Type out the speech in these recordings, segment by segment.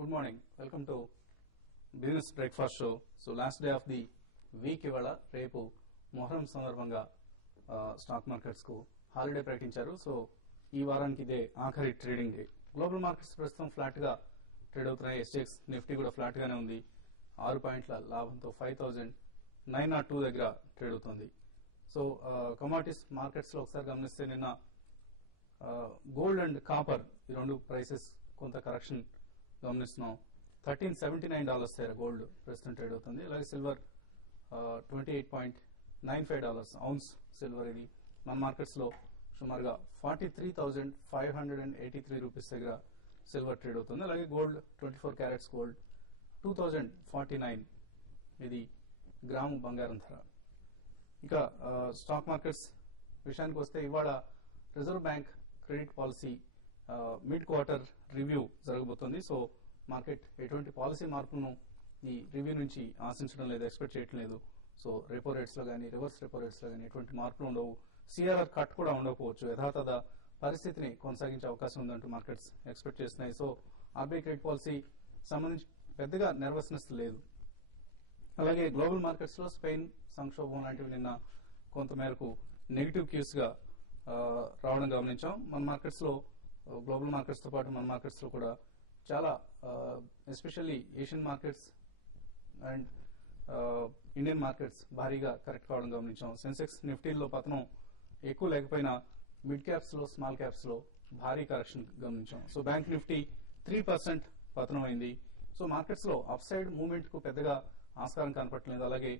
Good morning. Welcome to Business Breakfast Show. So last day of the week ఇవాళ రేపు మొహరం సందర్భంగా stock markets కు holiday ప్రకటించారు. So ఈ వారానికి ఇదే ఆఖరి ట్రేడింగ్ డే. గ్లోబల్ మార్కెట్స్ ప్రస్తుతం ఫ్లాట్ గా ట్రేడ్ అవుతున్నాయి. ఎస్ఎక్స్ నిఫ్టీ కూడా ఫ్లాట్ గానే ఉంది. 6 పాయింట్ల లాభంతో 5902 దగ్గర ట్రేడ్ అవుతుంది. సో కమోడిటీస్ మార్కెట్స్ లో ఒకసారి గమనిస్తే నిన్న గోల్డ్ అండ్ కాపర్ ఈ రెండు ప్రైసెస్ కొంత కరెక్షన్ గమనిస్తున్నాం. $1379 దగ్గర గోల్డ్ ప్రస్తుతం ట్రేడ్ అవుతుంది. అలాగే సిల్వర్ $28.95 ఔన్స్ సిల్వర్. ఇది మన మార్కెట్స్ లో సుమారుగా 43,583 రూపీస్ దగ్గర సిల్వర్ ట్రేడ్ అవుతుంది. అలాగే గోల్డ్ 24 క్యారెట్స్ గోల్డ్ 2049 ఇది గ్రాము బంగారం ధర. ఇక స్టాక్ మార్కెట్స్ విషయానికి వస్తే ఇవాళ reserve bank credit policy mid quarter review జరగబోతోంది. సో మార్కెట్ ఎటువంటి పాలసీ మార్పులను ఈ రివ్యూ నుంచి ఆశించడం లేదు, ఎక్స్పెక్ట్ చేయడం లేదు. సో రెపో రేట్స్ లో కానీ రివర్స్ రెపో రేట్స్ లో కానీ ఎటువంటి మార్పులు ఉండవు. సిఆర్ఆర్ కట్ కూడా ఉండకపోవచ్చు. యథాతథ పరిస్థితిని కొనసాగించే అవకాశం ఉందంటూ మార్కెట్స్ ఎక్స్పెక్ట్ చేస్తున్నాయి. సో ఆర్బీఐ క్రెడిట్ పాలసీ సంబంధించి పెద్దగా నెర్వస్నెస్ లేదు. అలాగే గ్లోబల్ మార్కెట్స్ లో స్పెయిన్ సంక్షోభం లాంటివి నిన్న కొంతమేరకు నెగిటివ్ క్యూస్ గా రావడం గమనించాం. మన మార్కెట్స్ లో గ్లోబల్ మార్కెట్స్ తో పాటు మన మార్కెట్స్ లో కూడా చాలా especially Asian markets and Indian markets భారీగా కరెక్ట్ కావడం గమనించాం. సెన్సెక్స్ నిఫ్టీలో పతనం ఎక్కువ లేకపోయినా మిడ్ క్యాప్స్ లో స్మాల్ క్యాప్స్ లో భారీ కరెక్షన్ గమనించాం. సో బ్యాంక్ నిఫ్టీ 3% పతనం అయింది. సో మార్కెట్స్ లో అప్ సైడ్ మూవ్మెంట్ కు పెద్దగా ఆస్కారం కనపడలేదు. అలాగే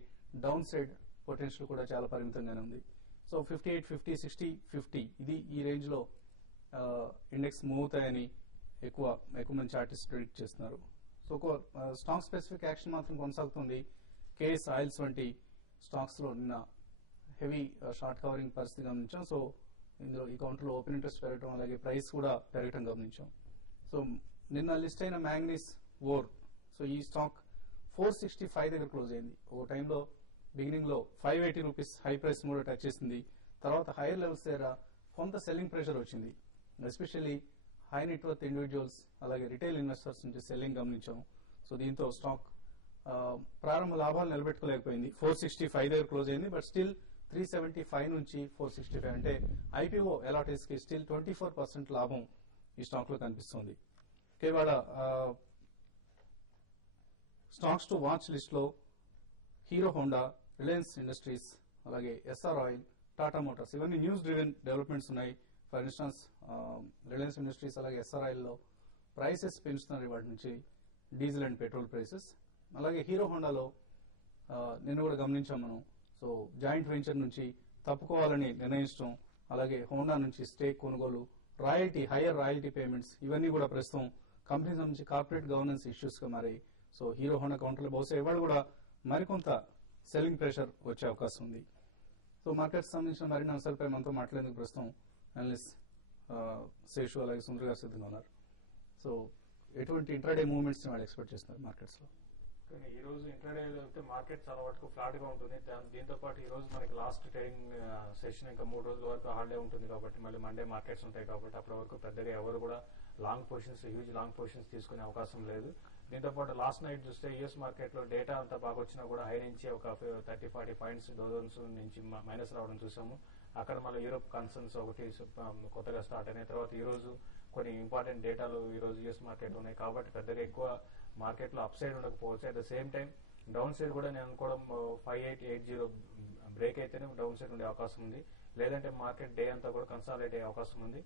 డౌన్ సైడ్ పొటెన్షియల్ కూడా చాలా పరిమితంగానే ఉంది. సో 58, 50, 60, 50 ఇది ఈ రేంజ్ లో ఇండెక్స్ మూవ్ అవుతాయని ఎక్కువ మంది చార్టిస్ట్ ప్రిడిక్ట్ చేస్తున్నారు. సో స్టాక్ స్పెసిఫిక్ యాక్షన్ మాత్రం కొనసాగుతుంది. కేఎస్ ఆయిల్స్ వంటి స్టాక్స్ లో నిన్న హెవీ షార్ట్ కవరింగ్ పరిస్థితి గమనించాం. సో ఇందులో ఈ కౌంటర్ లో ఓపెన్ ఇంట్రెస్ట్ పెరగడం అలాగే ప్రైస్ కూడా పెరగడం గమనించాం. సో నిన్న లిస్ట్ అయిన మ్యాంగనీస్ ఓర్, సో ఈ స్టాక్ 465 దగ్గర క్లోజ్ అయింది. ఓ టైంలో బిగినింగ్ లో 580 రూపీస్ హై ప్రైస్ కూడా టచ్ చేసింది. తర్వాత హైయర్ లెవెల్స్ దగ్గర కొంత సెల్లింగ్ ప్రెషర్ వచ్చింది. ఎస్పెషల్లీ హై నెట్వర్త్ ఇండివిజువల్స్ అలాగే రిటైల్ ఇన్వెస్టర్స్ నుంచి సెల్లింగ్ గమనించాం. సో దీంతో స్టాక్ ప్రారంభ లాభాలు నిలబెట్టుకోలేకపోయింది. 465 దగ్గర క్లోజ్ అయింది. బట్ స్టిల్ 375 నుంచి 465 అంటే ఐపీఓ ఎలాటీస్ కి స్టిల్ 24% లాభం ఈ స్టాక్ లో కనిపిస్తోంది. ఇవాళ స్టాక్స్ టు వాచ్ లిస్ట్ లో హీరో హోండా, రిలయన్స్ ఇండస్ట్రీస్ అలాగే ఎస్ఆర్ ఆయిల్, టాటా మోటార్స్ ఇవన్నీ న్యూస్ డ్రివెన్ డెవలప్మెంట్స్ ఉన్నాయి. ఫర్ ఇన్స్టాన్స్ రిలయన్స్ ఇండస్ట్రీస్ అలాగే ఎస్ఆర్ ఆయిల్ లో ప్రైసెస్ పెంచుతున్నారు వాటి నుంచి, డీజిల్ అండ్ పెట్రోల్ ప్రైసెస్. అలాగే హీరో హోండాలో నిన్న కూడా గమనించాం మనం. సో జాయింట్ వెంచర్ నుంచి తప్పుకోవాలని నిర్ణయించడం, అలాగే హోండా నుంచి స్టేక్ కొనుగోలు, రాయల్టీ హైయర్ రాయల్టీ పేమెంట్స్ ఇవన్నీ కూడా ప్రస్తుతం కంపెనీ నుంచి కార్పొరేట్ గవర్నెన్స్ ఇష్యూస్ గా మారాయి. సో హీరో హోండా కౌంటర్లో బహుశా ఇవాళ కూడా మరికొంత సెల్లింగ్ ప్రెషర్ వచ్చే అవకాశం ఉంది. సో మార్కెట్స్ సంబంధించిన మరిన్ని అంశాలపై మనతో మాట్లాడేందుకు ప్రస్తుతం అనలిస్ట్ శేషు అలాగే సుందర్ గారు సిద్ధంగా ఉన్నారు. సో ఎటువంటి ఇంట్రాడే మూవ్మెంట్స్ వాళ్ళు ఎక్స్పెక్ట్ చేస్తున్నారు మార్కెట్స్ లో? ఈ రోజు ఇంట్రాడే అయితే మార్కెట్ చాలా వరకు ఫ్లాట్ గా ఉంటుంది. దీంతో పాటు ఈ రోజు మనకి లాస్ట్ ట్రేడింగ్ సెషన్ ఇంకా 3 రోజుల వరకు హాలిడే ఉంటుంది కాబట్టి మళ్ళీ మండే మార్కెట్స్ ఉంటాయి కాబట్టి అప్పటి వరకు పెద్దగా ఎవరు కూడా long positions huge long positions తీసుకునే అవకాశం లేదు. దీంతో పాటు లాస్ట్ నైట్ చూస్తే యూఎస్ మార్కెట్ లో డేటా అంతా బాగా వచ్చినా కూడా హై నుంచి ఒక 30-40 పాయింట్స్ డోజన్స్ నుంచి మైనస్ రావడం చూసాము. అక్కడ మళ్ళీ యూరోప్ కన్సర్న్స్ ఒకటి కొత్తగా స్టార్ట్ అయిన తర్వాత ఈ రోజు కొన్ని ఇంపార్టెంట్ డేటాలు ఈ రోజు యూఎస్ మార్కెట్ ఉన్నాయి కాబట్టి పెద్దగా ఎక్కువ మార్కెట్ లో అప్ సైడ్ ఉండకపోవచ్చు. At the same time down side కూడా నేను అనుకోవడం 5880 బ్రేక్ అయితేనే డౌన్ సైడ్ ఉండే అవకాశం ఉంది. లేదంటే మార్కెట్ డే అంతా కూడా కన్సాలిడేట్ అయ్యే అవకాశం ఉంది.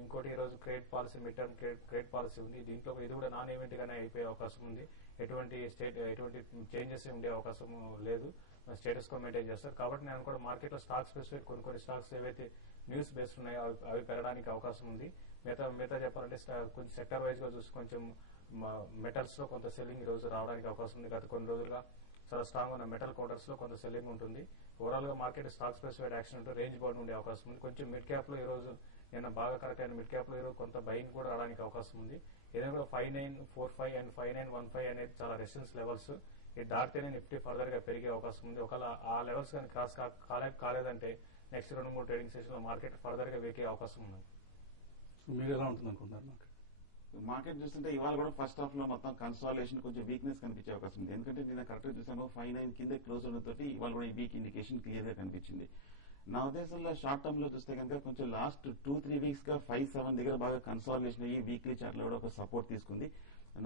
ఇంకోటి ఈ రోజు credit policy mid term credit policy ఉంది. దీంట్లో ఇది కూడా నాన్ ఈవెంట్ గానే అయిపోయే అవకాశం ఉంది. ఎటువంటి చేంజెస్ ఉండే అవకాశం లేదు. స్టేటస్ కో మెయింటైన్ చేస్తారు కాబట్టి నేను కూడా మార్కెట్ లో స్టాక్ స్పెసిఫిక్ కొన్ని స్టాక్స్ ఏవైతే న్యూస్ బేస్డ్ ఉన్నాయో అవి పెరగడానికి అవకాశం ఉంది. మిగతా చెప్పాలంటే కొంచెం సెక్టర్ వైజ్ గా చూసి కొంచెం మెటల్స్ లో కొంత సెల్లింగ్ ఈ రోజు రావడానికి అవకాశం ఉంది. గత కొన్ని రోజులుగా చాలా స్ట్రాంగ్ ఉన్న మెటల్ కౌంటర్స్ లో కొంత సెల్లింగ్ ఉంటుంది. ఓవరాల్ గా మార్కెట్ స్టాక్ స్పెసిఫైడ్ యాక్షన్ ఉంటే రేంజ్ బౌండ్ ఉండే అవకాశం ఉంది. కొంచెం మిడ్ క్యాప్ లో ఈ రోజు నిన్న బాగా కరెక్ట్ అయిన మిడ్ క్యాప్ లో ఈ రోజు కొంత బయింగ్ కూడా రావడానికి అవకాశం ఉంది. ఏదైనా కూడా 5945 అండ్ 5915 అనేది చాలా రెసిస్టెన్స్ లెవెల్స్. ఇది దాటితేనే నిఫ్టీ ఫర్దర్ గా పెరిగే అవకాశం ఉంది. ఒకవేళ ఆ లెవెల్స్ కానీ క్రాస్ కాలేదంటే నెక్స్ట్ 2-3 ట్రేడింగ్ సెషన్ లో మార్కెట్ ఫర్దర్ గా వీకే అవకాశం ఉంది. మీరు ఎలా ఉంటుంది అనుకుంటున్నారు మార్కెట్? మార్కెట్ చూస్తుంటే ఇవాళ కూడా ఫస్ట్ హాఫ్ లో మొత్తం కన్సాలిడేషన్ కొంచెం వీక్నెస్ కనిపించే అవకాశం ఉంది. ఎందుకంటే నేను కరెక్ట్ గా చూసాను 5.9 కింద క్లోజ్ అవడంతో ఇవాళ కూడా ఈ వీక్ ఇండికేషన్ క్లియర్ గా కనిపించింది. నా ఉద్దేశంలో షార్ట్ టర్మ్ లో చూస్తే కనుక కొంచెం లాస్ట్ 2-3 వీక్స్ గా 5-7 దగ్గర బాగా కన్సాలిడేషన్ అయ్యి వీక్లీ చార్ట్ లో కూడా ఒక సపోర్ట్ తీసుకుంది.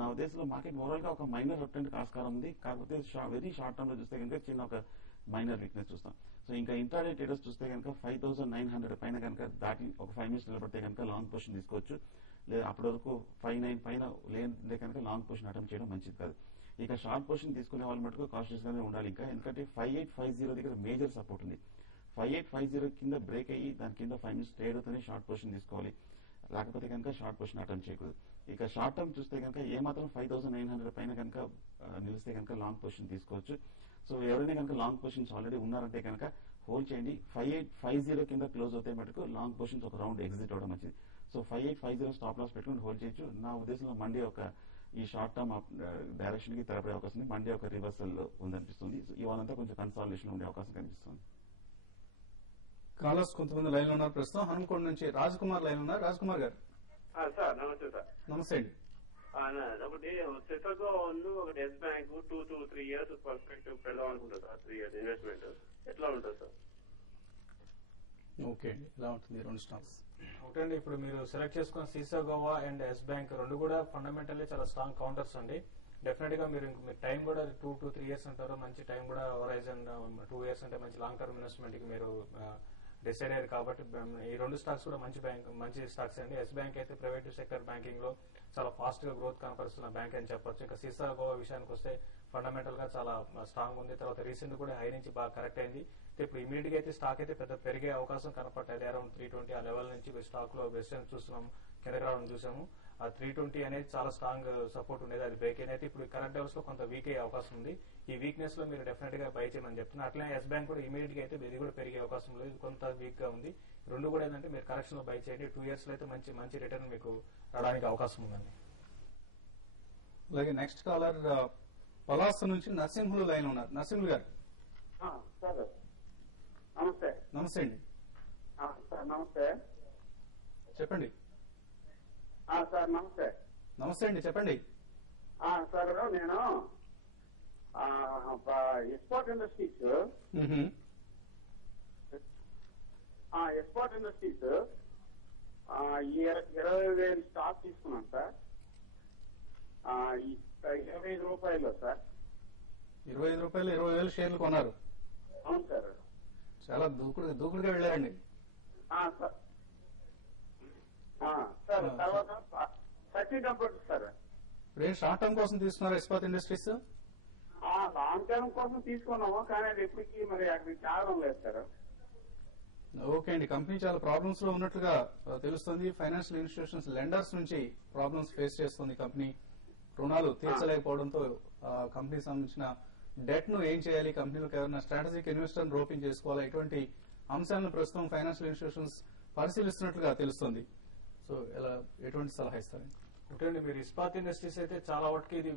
నా ఉద్దేశంలో మార్కెట్ ఓవరాల్ గా ఒక మైనర్ అప్టెంట్ ఆస్కారం ఉంది. కాకపోతే వెరీ షార్ట్ టర్మ్ లో చూస్తే కనుక చిన్న ఒక మైనర్ వీక్నెస్ చూస్తాం. సో ఇంకా ఇంట్రాడే ట్రేడర్స్ చూస్తే కనుక 5,900 పైన కనుక దాటి ఒక 5 మినిట్స్ నిలబడితే కనుక లాంగ్ పొజిషన్ తీసుకోవచ్చు. లేదా అప్పటి వరకు 5.9 పైన లేదంటే కనుక లాంగ్ పొజిషన్ అటెంప్ట్ చేయడం మంచిది కాదు. ఇక షార్ట్ పొజిషన్ తీసుకునే వాళ్ళ మటుకు కాన్షియస్ గానే ఉండాలి. ఇంకా ఎందుకంటే 5,850 దగ్గర మేజర్ సపోర్ట్ ఉంది. 5,850 కింద బ్రేక్ అయ్యి దాని కింద 5 మినిట్స్ ట్రేడ్ అవుతూనే షార్ట్ పొజిషన్ తీసుకోవాలి. లేకపోతే కనుక షార్ట్ పొజిషన్ అటెంప్ట్ చేయకూడదు. ఇక షార్ట్ టర్మ్ చూస్తే కనుక ఏమాత్రం 5,900 పైన కనుక నిలిస్తే కనుక లాంగ్ పొజిషన్ తీసుకోవచ్చు. సో ఎవరైనా కనుక లాంగ్ పొజిషన్స్ ఆల్రెడీ ఉన్నారంటే కనుక హోల్డ్ చేయండి. 5,850 కింద క్లోజ్ అవుతే మటుకు లాంగ్ పొజిషన్స్ ఒక రౌండ్ ఎగ్జిట్ అవడం మంచిది. సో 5,850 స్టాప్ లాస్ పెట్టుకుని హోల్డ్ చేయొచ్చు. నా ఉద్దేశంలో మండే ఒక ఈ షార్ట్ టర్మ్ డైరెక్షన్ కి తెరపడే అవకాశం ఉంది. మండే ఒక రివర్సల్ ఉందనిపిస్తుంది. ఇవాళంతా కొంచెం కన్సాలిడేషన్ ఉండే అవకాశం కనిపిస్తుంది. కాలర్స్ కొంతమంది లైన్ లో ఉన్నారు. ప్రస్తుతం హనుమకొండ నుంచి రాజ్ కుమార్ లైన్ ఉన్నారు. రాజ్ కుమార్ గారు సార్ నమస్తే సార్. నమస్తే అండి. ఒకటి సెటర్గో ఒకటి ఎస్ బ్యాంక్ 2-3 years పర్స్పెక్టివ్ పెడదాం అనుకుంటా సార్. 3 years ఇన్వెస్ట్మెంట్ ఎట్లా ఉంటుంది సార్? ఓకే అండి, ఎలా ఉంటుంది రెండు స్టాక్స్? ఒకటండి, ఇప్పుడు మీరు సెలెక్ట్ చేసుకున్న సీసాగోవా అండ్ ఎస్ బ్యాంక్ రెండు కూడా ఫండమెంటల్లీ చాలా స్ట్రాంగ్ కౌంటర్స్ అండి. డెఫినెట్ గా మీరు టైం కూడా 2-3 years అంటారు. మంచి టైం కూడా హొరైజన్ 2 years అంటే మంచి లాంగ్ టర్మ్ ఇన్వెస్ట్మెంట్ కి మీరు డిసైడ్ అయ్యారు. కాబట్టి ఈ రెండు స్టాక్స్ కూడా మంచి స్టాక్స్ అండి. ఎస్ బ్యాంక్ అయితే ప్రైవేట్ సెక్టర్ బ్యాంకింగ్ లో చాలా ఫాస్ట్ గా గ్రోత్ కనపరుస్తున్న బ్యాంక్ అని చెప్పొచ్చు. ఇంకా సీసాగోవా విషయానికి వస్తే ఫండమెంటల్ గా చాలా స్ట్రాంగ్ ఉంది. తర్వాత రీసెంట్ కూడా హై నుంచి బాగా కరెక్ట్ అయింది. ఇప్పుడు ఇమీడియట్ గా అయితే స్టాక్ అయితే పెద్ద పెరిగే అవకాశం కనపట్లేదు. అరౌండ్ 320 ఆ లెవెల్ నుంచి స్టాక్ లో వెస్టర్న్ చూస్తున్నాం, కిందకి రావడం చూసాము. ఆ 320 అనేది చాలా స్ట్రాంగ్ సపోర్ట్ ఉండేది. అది బ్రేక్ అయితే ఇప్పుడు కరెంట్ లెవెల్స్ లో కొంత వీక్ అయ్యే అవకాశం ఉంది. ఈ వీక్నెస్ లో మీరు డెఫినెట్ గా బై చేయమని చెప్తున్నారు. అట్లనే ఎస్ బ్యాంక్ కూడా ఇమీడియట్ గా అయితే ఇది కూడా పెరిగే అవకాశం లేదు. ఇది కొంత వీక్ గా ఉంది. రెండు కూడా ఏంటంటే మీరు కరెక్షన్ లో బై చేయండి. 2 years లో అయితే మంచి రిటర్న్ మీకు రావడానికి అవకాశం ఉందండి. అలాగే నెక్స్ట్ కాలర్ పలాస నుంచి నరసింహులు లైన్ ఉన్నారు. నరసింహులు గారు సార్ నమస్తే. నమస్తే అండి. సార్ నమస్తే. చెప్పండి. సార్ నమస్తే. నమస్తే అండి, చెప్పండి. సార్ నేను ఎక్స్పోర్ట్ ఇండస్ట్రీస్ 20,000 స్టాక్ తీసుకున్నాను సార్. 25 రూపాయలు సార్. 25 రూపాయలు 20,000 షేర్లు కొన్నారు. అవును సార్. చాలా దూకుడుగా వెళ్ళారండి. సార్ తర్వాత సచి కంప్యూటర్ సార్. ఇప్పుడు ఏం షార్ట్ టర్మ్ కోసం తీసుకున్నారు ఇస్పాత్ ఇండస్ట్రీస్? లాంగ్ టర్మ్ కోసం తీసుకున్నాము, కానీ అది ఎప్పటికీ మరి అక్కడికి కావడం లేదు సార్. ఓకే అండి, కంపెనీ చాలా ప్రాబ్లమ్స్ లో ఉన్నట్లుగా తెలుస్తుంది. ఫైనాన్షియల్ ఇన్స్టిట్యూషన్స్ లెండర్స్ నుంచి ప్రాబ్లమ్స్ ఫేస్ చేస్తుంది కంపెనీ. రుణాలు తీర్చలేకపోవడంతో కంపెనీకి సంబంధించిన డెట్ ను ఏం చేయాలి, కంపెనీలకు ఎవరైనా స్ట్రాటజిక్ ఇన్వెస్టర్ రోపింగ్ చేసుకోవాలా, ఇటువంటి అంశాలను ప్రస్తుతం ఫైనాన్షియల్ ఇన్స్టిట్యూషన్స్ పరిశీలిస్తున్నట్లుగా తెలుస్తుంది. సో ఎటువంటి సలహా ఇస్తారు? ఒకటండి, మీరు ఇస్పాత్ ఇండస్ట్రీస్ అయితే చాలా వాటికి ఇది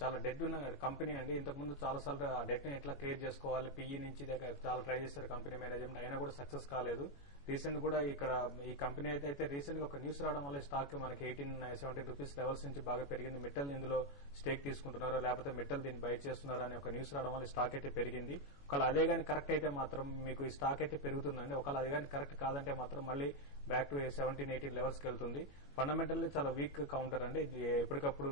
చాలా డెట్ ఉన్న కంపెనీ అండి. ఇంతకుముందు చాలా సార్లు ఆ డెట్ ని ఎట్లా క్లియర్ చేసుకోవాలి పిఈ నుంచి చాలా ట్రై చేశారు కంపెనీ మేనేజ్మెంట్, అయినా కూడా సక్సెస్ కాలేదు. రీసెంట్ కూడా ఇక్కడ ఈ కంపెనీ అయితే రీసెంట్ గా ఒక న్యూస్ రావడం వల్ల స్టాక్ మనకి 1870 రూపీస్ లెవెల్స్ నుంచి బాగా పెరిగింది. మిట్టల్ ఇందులో స్టేక్ తీసుకుంటున్నారు, లేకపోతే మిట్టల్ దీన్ని బై చేస్తున్నారు అని ఒక న్యూస్ రావడం వల్ల స్టాక్ అయితే పెరిగింది. ఒకవేళ అదే కానీ కరెక్ట్ అయితే మాత్రం మీకు ఈ స్టాక్ అయితే పెరుగుతుందండి. ఒకవేళ అదే కానీ కరెక్ట్ కాదంటే మాత్రం మళ్ళీ బ్యాక్ టు 17-18 లెవెల్స్ కి వెళ్తుంది. ఫండమెంటల్లీ చాలా వీక్ కౌంటర్ అండి. ఎప్పటికప్పుడు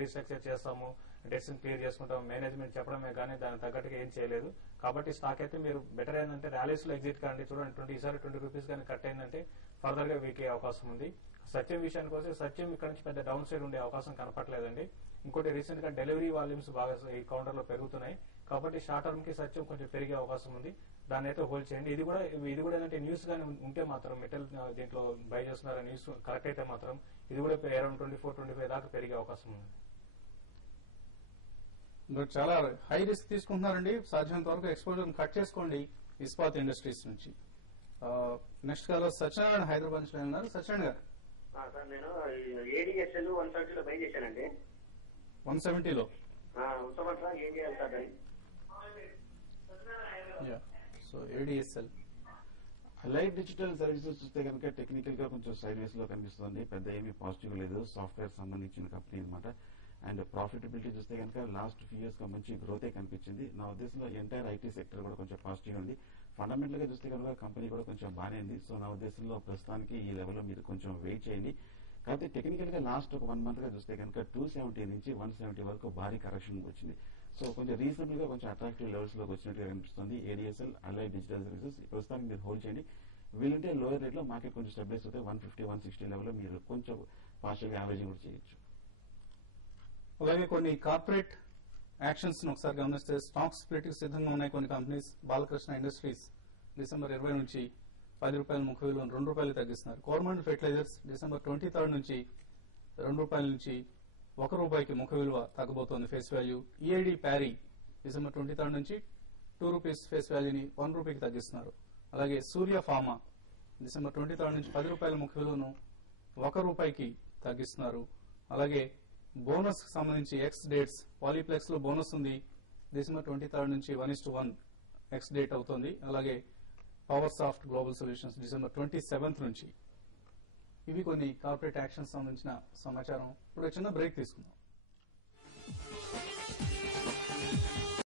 రీస్ట్రక్చర్ చేస్తాము, డెట్స్ క్లియర్ చేసుకుంటాము, మేనేజ్మెంట్ చెప్పడమే కానీ దానికి తగ్గట్టుగా ఏం చేయలేదు. కాబట్టి స్టాక్ అయితే మీరు బెటర్ ఏంటంటే ర్యాలీస్ లో ఎగ్జిట్ కాండి. చూడండి, ఈసారి 20 రూపీస్ కానీ కట్ అయిందంటే ఫర్దర్ గా వీక్ అయ్యే అవకాశం ఉంది. సత్యం విషయానికి వస్తే సత్యం ఇక్కడ నుంచి పెద్ద డౌన్ సైడ్ ఉండే అవకాశం కనపట్లేదండి. ఇంకోటి రీసెంట్ గా డెలివరీ వాల్యూమ్స్ బాగా ఈ కౌంటర్ లో పెరుగుతున్నాయి. కాబట్టి షార్ట్ టర్మ్ కి సత్యం కొంచెం పెరిగే అవకాశం ఉంది. దాన్ని అయితే హోల్డ్ చేయండి. ఇది కూడా ఏంటంటే న్యూస్ గానీ ఉంటే మాత్రం మెటల్ దీంట్లో బై చేస్తున్నారు న్యూస్ కరెక్ట్ అయితే మాత్రం ఇది కూడా అరౌండ్ 24-25 దాకా పెరిగే అవకాశం ఉంది. చాలా హై రిస్క్ తీసుకుంటున్నారండి. సాధ్యమైనంత వరకు ఎక్స్పోజర్ కట్ చేసుకోండి ఇస్పాత్ ఇండస్ట్రీస్ నుంచి. నెక్స్ట్ కాలర్ సత్యనారాయణ హైదరాబాద్ నుంచి ఉన్నారు. సత్యనారాయణ గారు. సార్ నేను ఏడిఎస్ఎల్ 130 లో బై చేశానండి. 170లో ఏం చేయాలి sir? So ADSL light digital services చూస్తే కనుక టెక్నికల్ గా కొంచెం సైడ్ వేస్ లో కనిపిస్తుంది, పెద్ద ఏమీ పాజిటివ్ లేదు. సాఫ్ట్వేర్ సంబంధించిన కంపెనీ అనమాట. అండ్ ప్రాఫిటబిలిటీ చూస్తే కనుక లాస్ట్ ఫ్యూ ఇయర్స్ గా మంచి గ్రోతే కనిపించింది. నా ఉద్దేశంలో ఎంటైర్ ఐటీ సెక్టర్ కూడా కొంచెం పాజిటివ్ ఉంది. ఫండమెంటల్ గా చూస్తే కనుక కంపెనీ కూడా కొంచెం బాగానే ఉంది. సో నా ఉద్దేశంలో ప్రస్తుతానికి ఈ లెవెల్లో మీరు కొంచెం వెయిట్ చేయండి. కాకపోతే టెక్నికల్ గా లాస్ట్ ఒక 1 మంత్ గా చూస్తే కనుక 270 నుంచి 170 వరకు భారీ కరెక్షన్ వచ్చింది. సో కొంచెం రీజనబుల్ గా కొంచెం అట్రాక్టివ్ లెవెల్స్ లోకి వచ్చినట్టుగా కనిపిస్తుంది. ఏడిఎస్ఎల్, అలైడ్ డిజిటల్ సర్వీసెస్ ప్రస్తుతానికి మీరు హోల్డ్ చేయండి. వీలుంటే లోయర్ రేట్ లో మార్కెట్ కొంచెం స్టెబిలైజ్ అవుతాయి. 150, 160 లెవెల్ లో మీరు కొంచెం పార్షియల్ గా యావరేజింగ్ కూడా చేయొచ్చు. అలాగే కొన్ని కార్పొరేట్ యాక్షన్స్ ఒకసారి గమనిస్తే స్టాక్ స్ప్లిట్ కి సిద్ధంగా ఉన్నాయి కొన్ని కంపెనీస్. బాలకృష్ణ ఇండస్ట్రీస్ డిసెంబర్ 20 నుంచి ₹10 ముఖ విలువను ₹2 తగ్గిస్తున్నారు. కోరమండల్ ఫెర్టిలైజర్స్ డిసెంబర్ 23 నుంచి ₹2 నుంచి ₹1 ముఖ విలువ తగ్గబోతోంది ఫేస్ వాల్యూ. ఈఐడి ప్యారీ డిసెంబర్ 23 నుంచి ₹2 ఫేస్ వాల్యూని ₹1 తగ్గిస్తున్నారు. అలాగే సూర్య ఫార్మా డిసెంబర్ 23 నుంచి ₹10 ముఖ విలువను ₹1 తగ్గిస్తున్నారు. అలాగే బోనస్ సంబంధించి ఎక్స్ డేట్స్ పాలీప్లెక్స్ లో బోనస్ ఉంది. డిసెంబర్ 23 నుంచి 1:1 ఎక్స్ డేట్ అవుతుంది. అలాగే power soft global solutions December 27 నుంచి. ఇవి కొన్ని కార్పొరేట్ యాక్షన్స్ సంబంధించిన సమాచారం. ఇప్పుడు చిన్న బ్రేక్ తీసుకుందాం.